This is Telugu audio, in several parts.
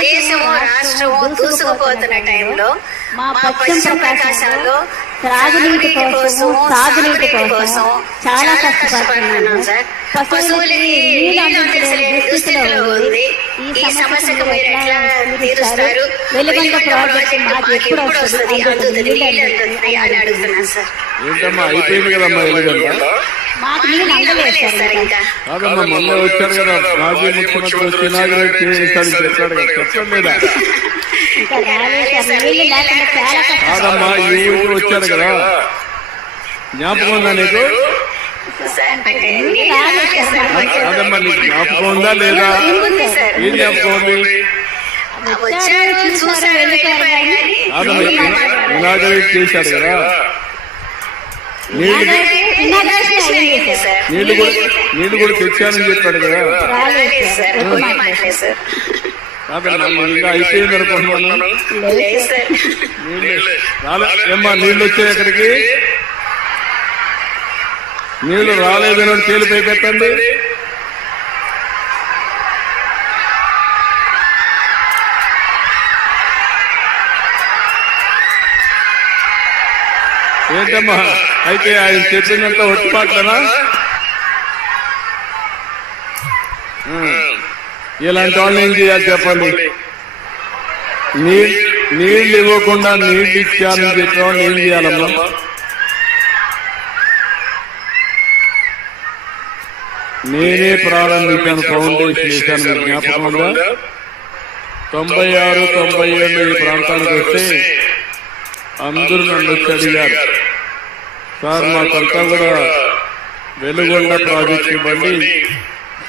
దేశము రాష్ట్రము దూసుకుపోతున్న టైంలో మా పశ్చిమ ప్రకాశాల్లో త్రాగునీటి కోసం సాగునీటి కోసం చాలా కష్టపడుతున్నాం సార్. పశువులకి నీళ్ళు అందించలేని దుస్థితిలో ఉంది. ఈ సమస్యకు మీరు ఎట్లా తీరుస్తారు? వెలుగొండ ప్రాజెక్ట్ మాకు ఎప్పుడు వస్తుంది? అందుతుంది నీళ్ళు అందుతుంది అని అడుగుతున్నాను సార్. ఏంటమ్మా అయిపోయింది కదమ్మా ఎలుగంట కాదమ్మా మొన్న వచ్చారు కదా మాజీ ముఖ్యమంత్రి ఇనాగ్రేట్ చేస్తాడు చెప్పాడు కదా చెప్పండి లేదా కాదమ్మా ఈ ఊరికి వచ్చారు కదా. జ్ఞాపకం ఉందా నీకు? సార్ అంటే నీళ్ళు రాలేదు సార్ కాదమ్మా నీకు జ్ఞాపకం ఉందా లేదా? ఉంది సార్. ఏం జ్ఞాపకం ఉంది? వచ్చారు చూసారు వెళ్ళిపోయారు కానీ కాదమ్మా ఇనాగ్రేట్ చేశాడు కదా. నీళ్ళు కూడా నీళ్ళు కూడా తెచ్చానని చెప్పాడు కదా. అయిపోయింది అనుకుంటున్నాను నీళ్ళు ఏమ్మా నీళ్ళు వచ్చాయి అక్కడికి? నీళ్ళు రాలేదని తేలిపోయి పెట్టండి ఏంటమ్మా? అయితే ఆయన చెప్పిందంతా ఒట్టుపాట్లనా ఇలాంటి వాళ్ళు ఏం చేయాలి చెప్పండి? నీళ్ళు ఇవ్వకుండా నీళ్ళు ఇచ్చారని చెప్పేవాళ్ళు ఏం చేయాలమ్మా? నేనే ప్రారంభించాను ఫౌండేషన్ చేశాను మీకు జ్ఞాపకం ఉందా? తొంభై ఆరు తొంభై ఏళ్ళు ఈ ప్రాంతానికి వస్తే అందరూ నన్ను వచ్చి అడిగారు. సార్ మాకంతా కూడా వెలుగొండ ప్రాజెక్ట్ ఇవ్వండి.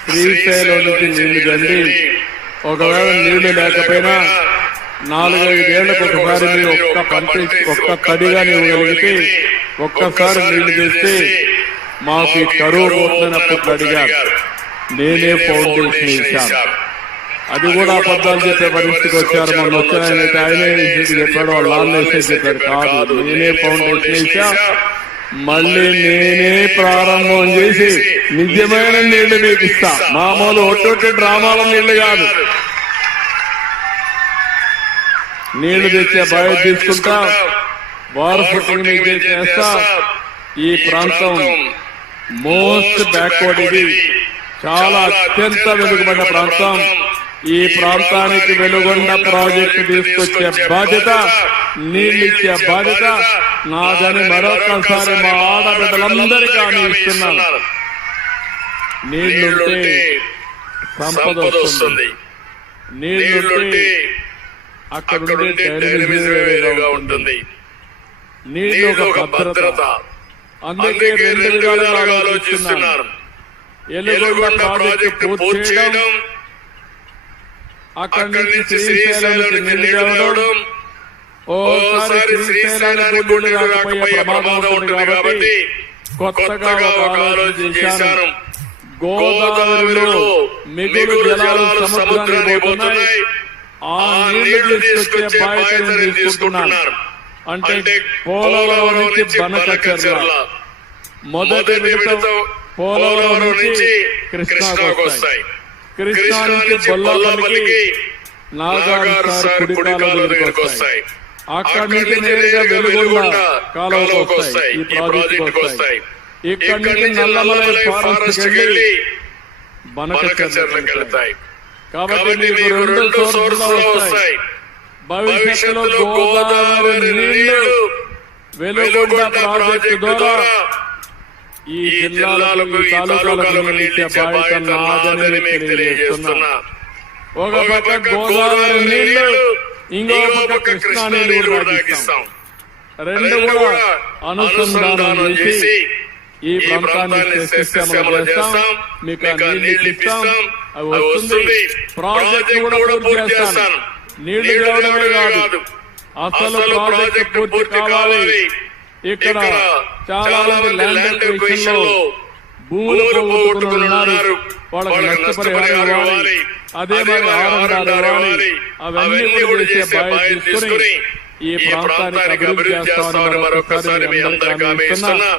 శ్రీశైలం నుంచి నీళ్ళు గండి ఒకవేళ నీళ్ళు లేకపోయినా నాలుగైదేళ్ళకు ఒకసారి మీరు ఒక్క పంట ఒక్క తడిగా ఇవ్వగలిగితే ఒక్కసారి నీళ్ళు తెస్తే మాకు ఈ కరువు పోతున్నప్పుడు అడిగారు. నేనే ఫౌండేషన్ ఇచ్చాను. అది కూడా అబద్ధాలు చెప్పే పరిస్థితికి వచ్చారు. మొన్న వచ్చిన ఆయన అయితే ఆయనే చెప్పాడు. వాళ్ళు ఆన్లైన్ చెప్పాడు. కాదు నేనే ఫౌండేషన్ ఇచ్చా మళ్ళీ నేనే ప్రారంభం చేసి నిజమైన నీళ్ళు మీకు ఇస్తా. మామూలు ఒట్టొట్టి డ్రామాల నీళ్ళు కాదు. నీళ్ళు తెచ్చే బయట తీసుకుంటా. వారు ఫుట్టింగ్ మీకు చేస్తా. ఈ ప్రాంతం మోస్ట్ బ్యాక్వర్డ్ ఇది. చాలా అత్యంత వెనుకబడిన ప్రాంతం. ఈ ప్రాంతానికి వెలుగొండ ప్రాజెక్టు తీసుకొచ్చే బాధ్యత నీళ్ళు ఇచ్చే బాధ్యత నాదని మరొకసారి మా ఆడబిడ్డలందరికీ హామీ ఇస్తున్నాను. నీళ్ళుంటే సంపద వస్తుంది. నీళ్ళుంటే అక్కడ వేరేగా ఉంటుంది. నీళ్ళు ఒక భద్రత. అందుకే రెండు విధాలుగా ఆలోచిస్తున్నారు ఎలుగొండ ప్రాజెక్టు పూర్తి చేయడం అక్కడి నుంచి శ్రీశైలానికి నీళ్ళు తేవడం ఓసారి శ్రీశైలానికి గుండె రాకపోయే ప్రమాదం ఉంటుంది కాబట్టి కొత్తగా ఒక ఆలోచన చేశాను. గోదావరిలో మిగులు జలాలు సముద్రానికి పోతున్నాయి. ఆ నీళ్ళు తీసుకొచ్చే తీసుకుంటున్నాను అంటే పోలవరం నుంచి బనకచర్ల. మొదటి విడత పోలవరం నుంచి కృష్ణాకు వస్తాయి. కృష్ణా నుంచి బొల్లపల్లికి నాగార్ సార్ కుడికాల దగ్గరికి వస్తాయి అక్కడి నుంచి నేరుగా వెలుగొండ కాలువకు వస్తాయి. ఈ ప్రాజెక్టుకు వస్తాయి. ఇక్కడి నుంచి నల్లమలై ఫారెస్ట్ వెళ్ళి బనకచర్లకు వెళ్తాయి. కాబట్టి మీకు రెండు సోర్సులు వస్తాయి. భవిష్యత్తులో గోదావరి నీళ్ళు వెలుగొండ ప్రాజెక్టు ద్వారా ఈ జిల్లాలకు ఈ తాలూకాలకు ఇచ్చే బాధ్యత నాదని మీకు తెలియజేస్తున్నా. ఒక పక్క గోదావరి నీళ్ళు ఇంకో పక్క కృష్ణా నీళ్ళు కూడా తాగిస్తాం రెండు కూడా అనుసంధానం చేసి ఈ ప్రాంతాన్ని చేస్తాం. మీకు ఆ నీళ్ళు ఇస్తాం అవి వస్తుంది. ప్రాజెక్ట్ కూడా పూర్తి చేస్తాను. నీళ్ళు రావడమే కాదు. అసలు ప్రాజెక్ట్ పూర్తి కావాలి. ఇక్కడ చాలా మంది ల్యాండ్ ఎక్విజిషన్లో భూములు పోగొట్టుకుని ఉన్నారు. వాళ్ళకి నష్టపరిహారం ఇవ్వాలి. అదే మరి ఆరంభాలు ఇవ్వాలి. అవన్నీ కూడా చేసే బాధ్యత తీసుకుని ఈ ప్రాంతానికి అభివృద్ధి చేస్తామని మరొకసారి మీ అందరికీ హామీ ఇస్తున్నా.